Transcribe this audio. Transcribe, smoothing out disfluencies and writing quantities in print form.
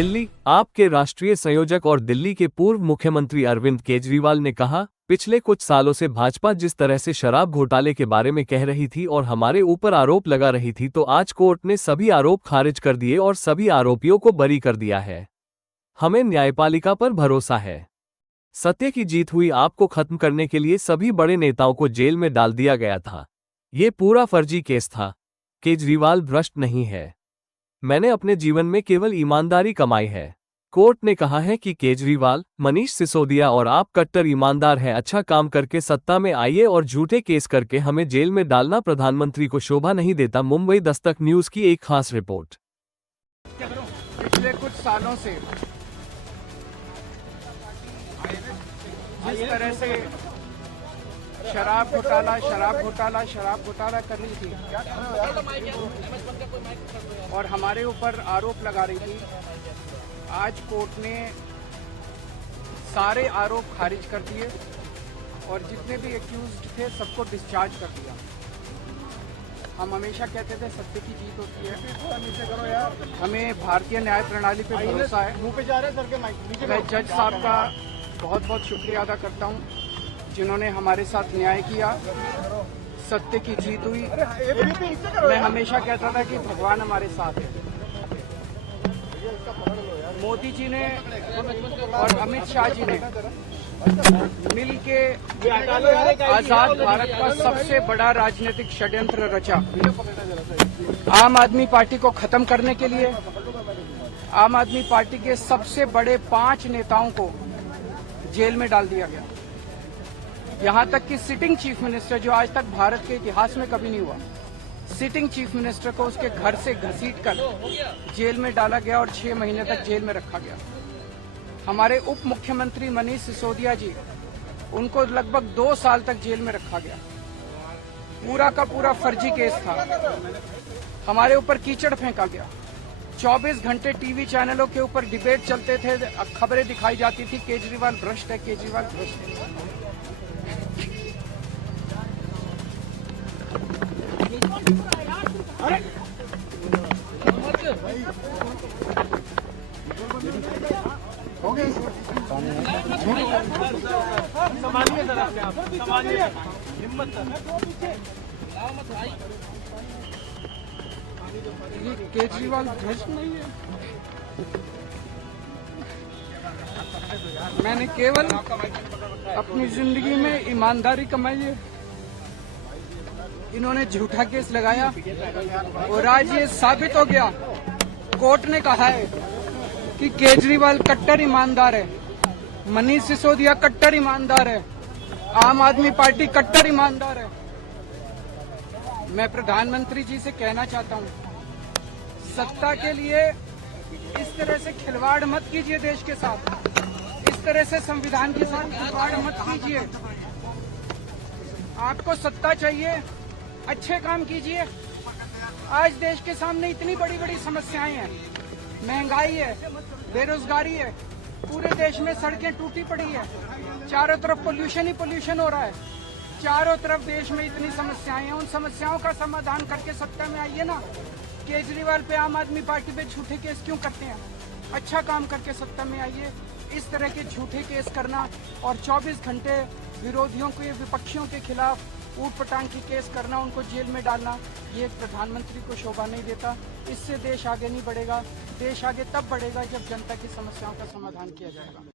दिल्ली। आपके राष्ट्रीय संयोजक और दिल्ली के पूर्व मुख्यमंत्री अरविंद केजरीवाल ने कहा, पिछले कुछ सालों से भाजपा जिस तरह से शराब घोटाले के बारे में कह रही थी और हमारे ऊपर आरोप लगा रही थी, तो आज कोर्ट ने सभी आरोप खारिज कर दिए और सभी आरोपियों को बरी कर दिया है। हमें न्यायपालिका पर भरोसा है। सत्य की जीत हुई। आपको खत्म करने के लिए सभी बड़े नेताओं को जेल में डाल दिया गया था। ये पूरा फर्जी केस था। केजरीवाल भ्रष्ट नहीं है। मैंने अपने जीवन में केवल ईमानदारी कमाई है। कोर्ट ने कहा है कि केजरीवाल, मनीष सिसोदिया और आप कट्टर ईमानदार हैं। अच्छा काम करके सत्ता में आइए और झूठे केस करके हमें जेल में डालना प्रधानमंत्री को शोभा नहीं देता। मुंबई दस्तक न्यूज की एक खास रिपोर्ट। पिछले कुछ सालों से जिस तरह से शराब घोटाला कर रही थी और हमारे ऊपर आरोप लगा रही थी, आज कोर्ट ने सारे आरोप खारिज कर दिए और जितने भी एक्यूज्ड थे सबको डिस्चार्ज कर दिया। हम हमेशा कहते थे सत्य की जीत होती है। हमें भारतीय न्याय प्रणाली पे भरोसा है। मैं जज साहब का बहुत बहुत शुक्रिया अदा करता हूं, जिन्होंने हमारे साथ न्याय किया, सत्य की जीत हुई। मैं हमेशा कहता था कि भगवान हमारे साथ है। मोदी जी ने और अमित शाह जी ने मिल के आजाद भारत का सबसे बड़ा राजनीतिक षड्यंत्र रचा। आम आदमी पार्टी को खत्म करने के लिए आम आदमी पार्टी के सबसे बड़े 5 नेताओं को जेल में डाल दिया गया। यहां तक कि सिटिंग चीफ मिनिस्टर, जो आज तक भारत के इतिहास में कभी नहीं हुआ, सिटिंग चीफ मिनिस्टर को उसके घर से घसीटकर जेल में डाला गया और 6 महीने तक जेल में रखा गया। हमारे उप मुख्यमंत्री मनीष सिसोदिया जी, उनको लगभग 2 साल तक जेल में रखा गया। पूरा का पूरा फर्जी केस था। हमारे ऊपर कीचड़ फेंका गया। 24 घंटे टीवी चैनलों के ऊपर डिबेट चलते थे, खबरें दिखाई जाती थी, केजरीवाल भ्रष्ट है, केजरीवाल भ्रष्ट है। केजरीवाल भ्रष्ट नहीं है। मैंने केवल अपनी जिंदगी में ईमानदारी कमाई है। इन्होंने झूठा केस लगाया और आज ये साबित हो गया। कोर्ट ने कहा है कि केजरीवाल कट्टर ईमानदार है, मनीष सिसोदिया कट्टर ईमानदार है, आम आदमी पार्टी कट्टर ईमानदार है। मैं प्रधानमंत्री जी से कहना चाहता हूं, सत्ता के लिए इस तरह से खिलवाड़ मत कीजिए देश के साथ। इस तरह से संविधान के साथ खिलवाड़ मत कीजिए। आपको सत्ता चाहिए, अच्छे काम कीजिए। आज देश के सामने इतनी बड़ी बड़ी समस्याएं हैं, महंगाई है, बेरोजगारी है, पूरे देश में सड़कें टूटी पड़ी है, चारों तरफ पोल्यूशन ही पोल्यूशन हो रहा है, चारों तरफ देश में इतनी समस्याएं हैं। उन समस्याओं का समाधान करके सत्ता में आइए ना। केजरीवाल पे, आम आदमी पार्टी पे झूठे केस क्यों करते हैं? अच्छा काम करके सत्ता में आइए। इस तरह के झूठे केस करना और 24 घंटे विरोधियों के, विपक्षियों के खिलाफ ऊट पटांग की केस करना, उनको जेल में डालना, ये प्रधानमंत्री को शोभा नहीं देता। इससे देश आगे नहीं बढ़ेगा। देश आगे तब बढ़ेगा जब जनता की समस्याओं का समाधान किया जाएगा।